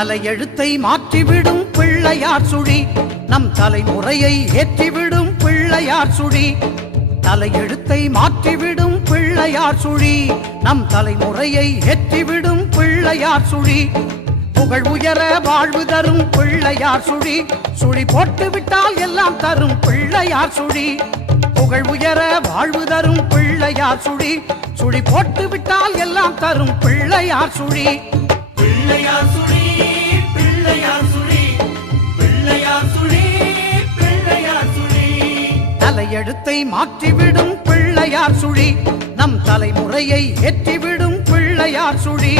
தலையெழுத்தை மாற்றிவிடும் பிள்ளையார் சுழி நம் தலைமுறையை ஏற்றிவிடும் பிள்ளையார் சுழி தலையெழுத்தை மாற்றிவிடும் பிள்ளையார் சுழி நம் தலைமுறையை ஏற்றிவிடும் பிள்ளையார் சுழி புகழ் உயர வாழ்வு தரும் பிள்ளையார் சுழி சுழி போட்டு விட்டால் எல்லாம் தரும் பிள்ளையார் சுழி புகழ் உயர வாழ்வு தரும் பிள்ளையார் சுழி சுழி போட்டு விட்டால் எல்லாம் தரும் பிள்ளையார் சுழி பிள்ளையார் சுழி பிள்ளையார் சுழி பிள்ளையார் சுழி பிள்ளையார் சுழி தலையெழுத்தை மாற்றிவிடும் பிள்ளையார் சுழி நம் தலைமுறையை ஏற்றிவிடும் பிள்ளையார் சுழி